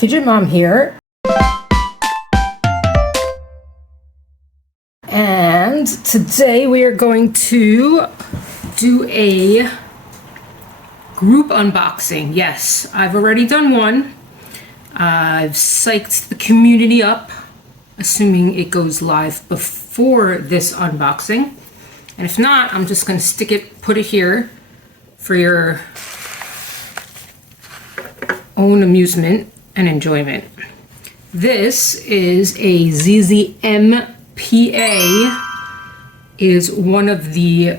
Fidget Mom here. And today we are going to do a group unboxing. Yes, I've already done one. I've psyched the community up, assuming it goes live before this unboxing. And if not, I'm just going to put it here for your own amusement and enjoyment. This is a ZZMPA. It is one of the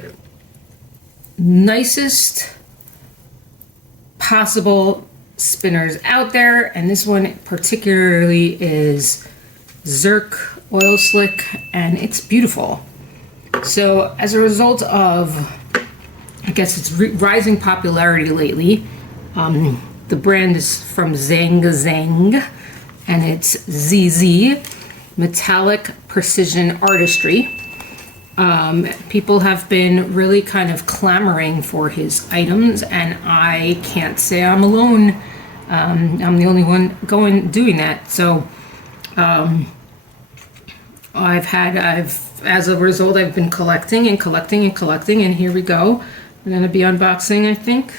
nicest possible spinners out there, and this one particularly is Zerk oil slick, and it's beautiful. So as a result of, I guess it's rising popularity lately, the brand is from Zhang, and it's ZZ Metallic Precision Artistry. People have been really kind of clamoring for his items, and I can't say I'm alone. I'm the only one doing that. So as a result, I've been collecting, and here we go. I'm gonna be unboxing, I think,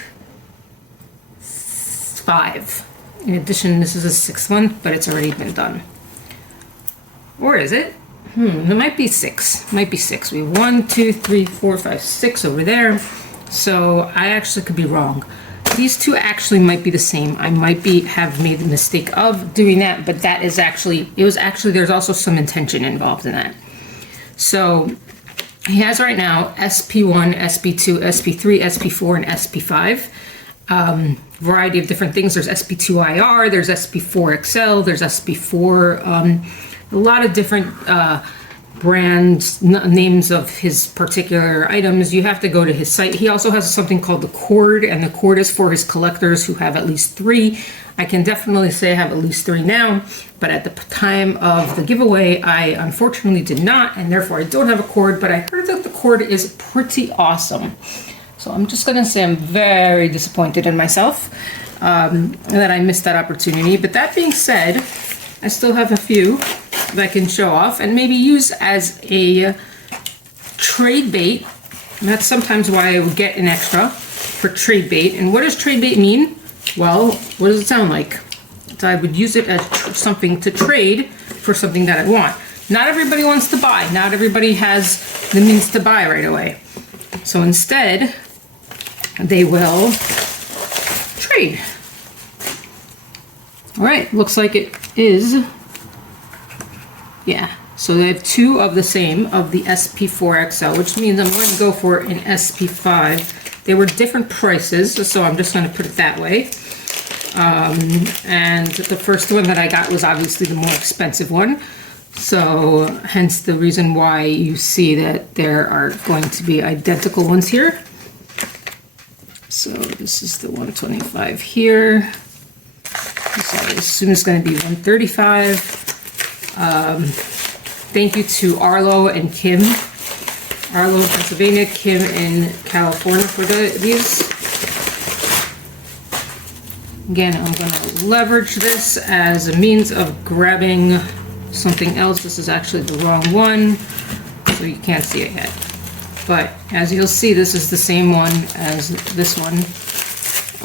5. In addition, this is a 6th one, but it's already been done. Or is it? It might be 6. Might be 6. We have 1, 2, 3, 4, 5, 6 over there. So I actually could be wrong. These two actually might be the same. I might have made the mistake of doing that, but that is actually, there's also some intention involved in that. So he has right now SP1, SP2, SP3, SP4, and SP5. Variety of different things. There's SP2IR, there's SP4XL, there's SP4, a lot of different brand names of his particular items. You have to go to his site. He also has something called the cord, and the cord is for his collectors who have at least 3. I can definitely say I have at least 3 now, but at the time of the giveaway, I unfortunately did not, and therefore I don't have a cord, but I heard that the cord is pretty awesome. So I'm just gonna say I'm very disappointed in myself that I missed that opportunity. But that being said, I still have a few that I can show off and maybe use as a trade bait. And that's sometimes why I would get an extra for trade bait. And what does trade bait mean? Well, what does it sound like? So I would use it as something to trade for something that I want. Not everybody wants to buy. Not everybody has the means to buy right away. So instead, they will trade. All right, looks like it is. Yeah, so they have 2 of the same, of the SP4XL, which means I'm going to go for an SP5. They were different prices, so I'm just going to put it that way. And the first one that I got was obviously the more expensive one. So hence the reason why you see that there are going to be identical ones here. So this is the 125 here. So I assume it's going to be 135. Thank you to Arlo and Kim. Arlo in Pennsylvania, Kim in California for these. Again, I'm going to leverage this as a means of grabbing something else. This is actually the wrong one, so you can't see it yet. But as you'll see, this is the same one as this one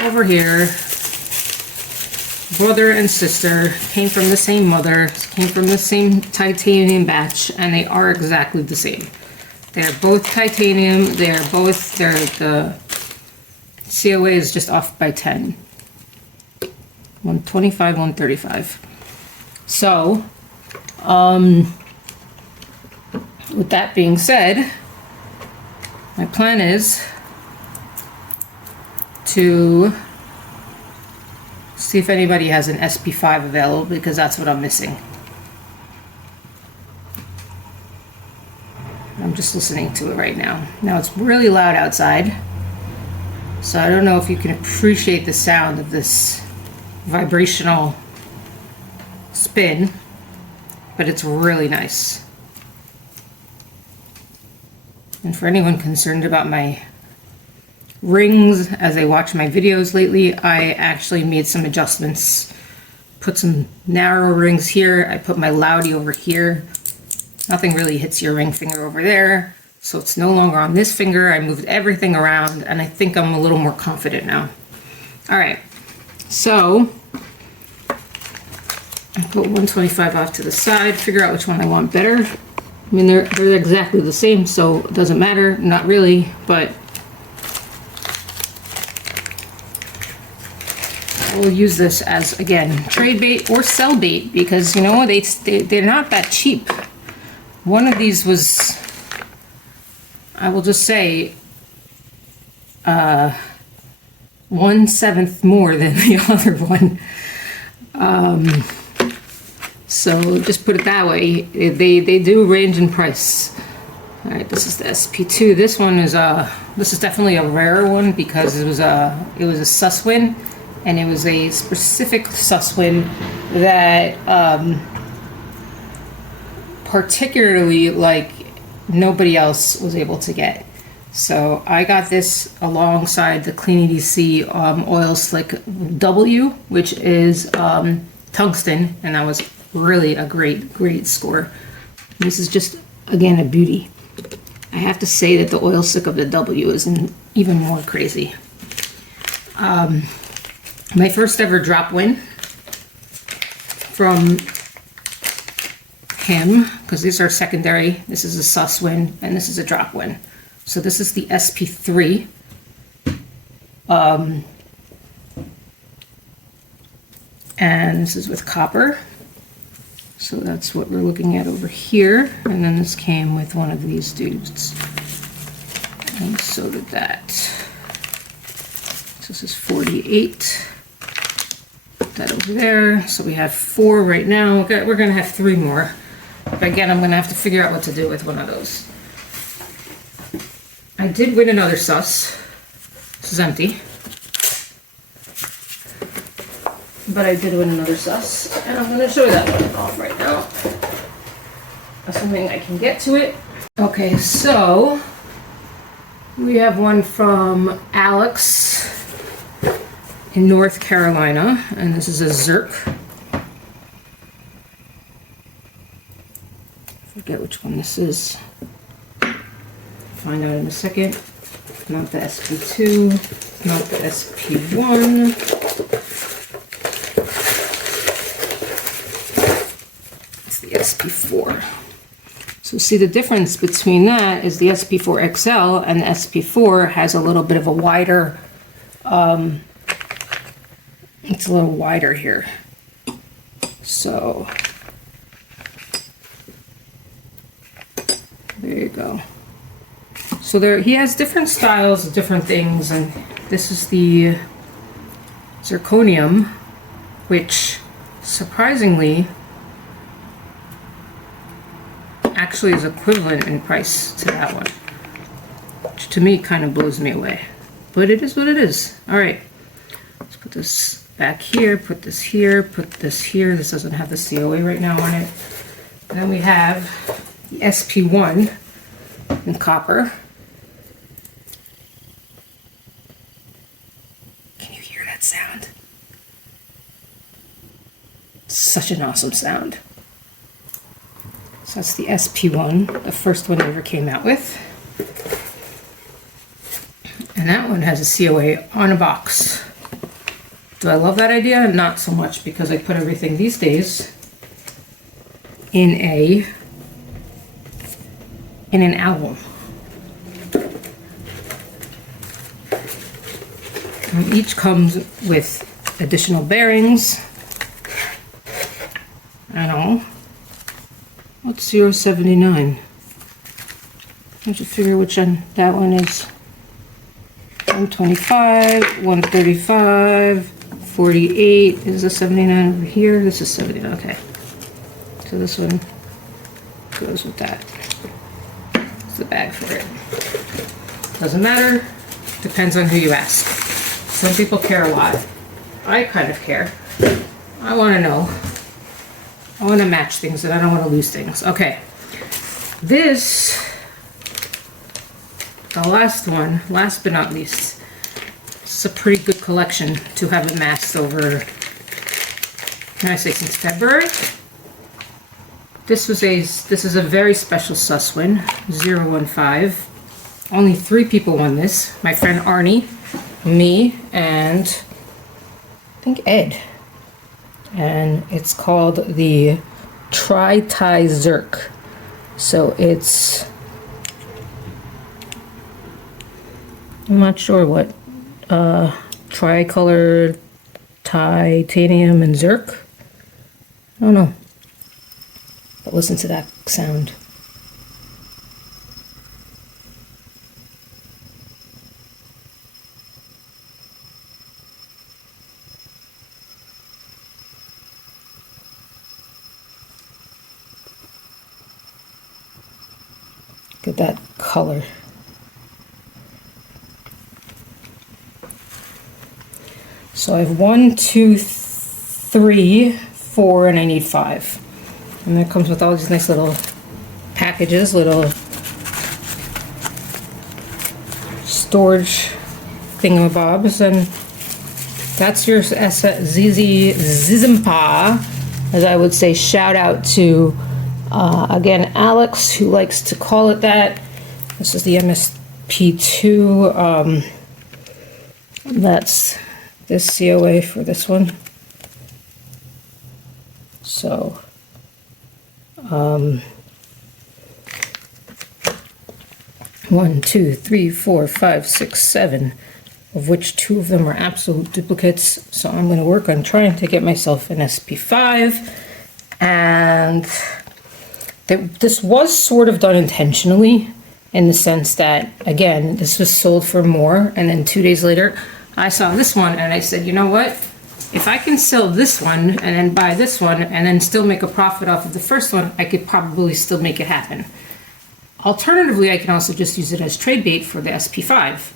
over here. Brother and sister, came from the same mother, came from the same titanium batch, and they are exactly the same. They're both titanium. The COA is just off by 10. 125, 135. So, with that being said, my plan is to see if anybody has an SP5 available, because that's what I'm missing. I'm just listening to it right now. Now it's really loud outside, so I don't know if you can appreciate the sound of this vibrational spin, but it's really nice. And for anyone concerned about my rings as they watch my videos lately, I actually made some adjustments put some narrow rings here. I put my Loudy over here. Nothing really hits your ring finger over there. So it's no longer on this finger. I moved everything around and I think I'm a little more confident now. All right, so I put 125 off to the side, figure out which one I want better. I mean, they're exactly the same, so it doesn't matter, not really, but I will use this as, again, trade bait or sell bait because, you know, they're not that cheap. One of these was, I will just say, 1/7 more than the other one. So just put it that way. They do range in price. All right, this is the SP2. This one is this is definitely a rarer one because it was a suswin, and it was a specific suswin that particularly like nobody else was able to get. So I got this alongside the Clean EDC Oil Slick W, which is tungsten, and that was really a great score. This is just, again, a beauty. I have to say that the Oil Slick of the W is even more crazy. My first ever drop win from him, because these are secondary. This is a sus win, and this is a drop win. So this is the SP3. And this is with copper. So that's what we're looking at over here. And then this came with one of these dudes. And so did that. So this is 48. Put that over there. So we have 4 right now. We're gonna have 3 more. But again, I'm gonna have to figure out what to do with one of those. I did win another sus. This is empty. But I did win another sus, and I'm going to show that one off right now, assuming I can get to it. Okay, so we have one from Alex in North Carolina, and this is a Zerk. Forget which one this is. Find out in a second. Not the SP2, not the SP1. It's the SP4. So see, the difference between that is the SP4 XL and the SP4 has a little bit of a wider, it's a little wider here. So there you go. So there, he has different styles of different things, and this is the zirconium, which surprisingly actually is equivalent in price to that one, which to me kind of blows me away. But it is what it is. All right, let's put this back here, put this here, put this here. This doesn't have the COA right now on it. And then we have the SP1 in copper. Sound. Such an awesome sound. So that's the SP1, the first one I ever came out with. And that one has a COA on a box. Do I love that idea? Not so much, because I put everything these days in an album. And each comes with additional bearings and all. What's 079? I have to figure which one that one is. 125, 135, 48. Is a 79 over here? This is 79. Okay. So this one goes with that. It's the bag for it. Doesn't matter. Depends on who you ask. Some people care a lot. I kind of care. I want to know. I want to match things and I don't want to lose things. Okay. This, the last one, last but not least, it's a pretty good collection to have amassed over can I say since February. This is a very special sus win, 015. Only 3 people won this. My friend Arnie, me, and I think Ed. And it's called the Tri-Tie Zerk. So it's, I'm not sure what, tricolor, titanium, and Zerk. I don't know. But listen to that sound. Look at that color. So I have 1, 2, 3, 4, and I need 5. And that comes with all these nice little packages, little storage thingamabobs, and that's your ZZMPA, as I would say. Shout out to again Alex, who likes to call it that. This is the MSP2. That's this COA for this one. So 1, 2, 3, 4, 5, 6, 7, of which 2 of them are absolute duplicates. So I'm going to work on trying to get myself an SP5. And this was sort of done intentionally, in the sense that, again, this was sold for more, and then 2 days later I saw this one and I said, you know what, if I can sell this one and then buy this one and then still make a profit off of the first one, I could probably still make it happen. Alternatively, I can also just use it as trade bait for the SP5.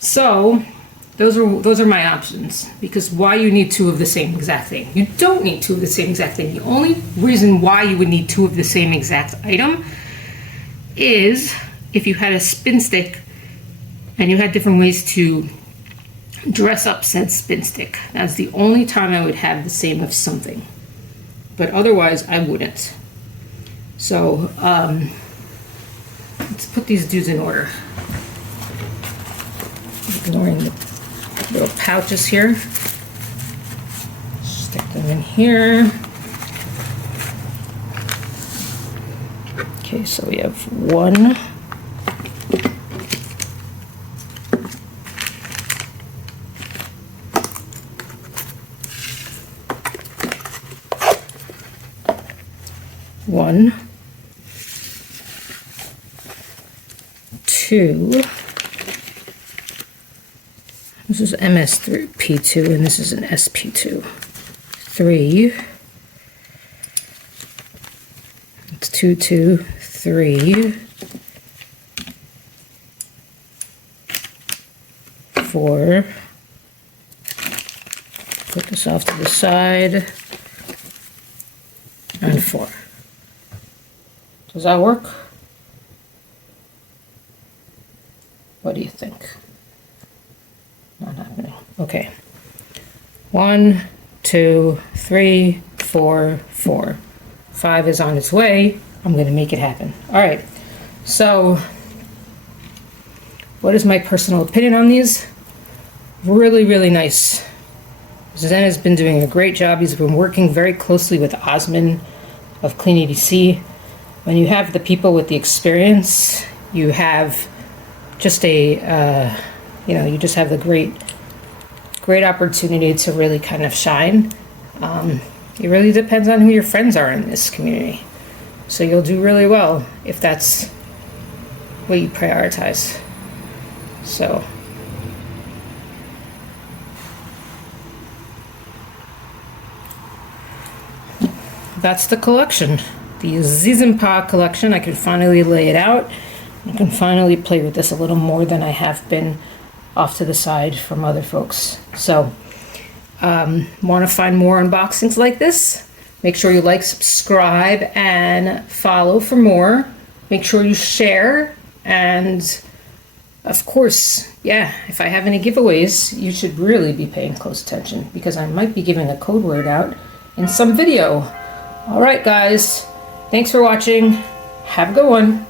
So those are my options, because why you need 2 of the same exact thing? You don't need 2 of the same exact thing. The only reason why you would need 2 of the same exact item is if you had a spin stick and you had different ways to dress up said spin stick. That's the only time I would have the same of something. But otherwise, I wouldn't. So, let's put these dudes in order. Ignoring the little pouches here. Stick them in here. Okay, so we have 1. 1, 2. This is MS3P2 and this is an SP2. 3. It's 2, 2, 3. 4. Put this off to the side. And 4. Does that work? What do you think? Not happening. Okay. 1, 2, 3, 4, 4. 5 is on its way. I'm going to make it happen. All right. So, what is my personal opinion on these? Really, really nice. Zhen has been doing a great job. He's been working very closely with Osman of Clean EDC. When you have the people with the experience, you have just a, you just have the great opportunity to really kind of shine. It really depends on who your friends are in this community. So you'll do really well if that's what you prioritize. So. That's the collection. The ZZMPA collection. I can finally lay it out. I can finally play with this a little more than I have been off to the side from other folks. So, want to find more unboxings like this? Make sure you like, subscribe, and follow for more. Make sure you share, and of course, yeah, if I have any giveaways, you should really be paying close attention, because I might be giving a code word out in some video. All right, guys. Thanks for watching. Have a good one.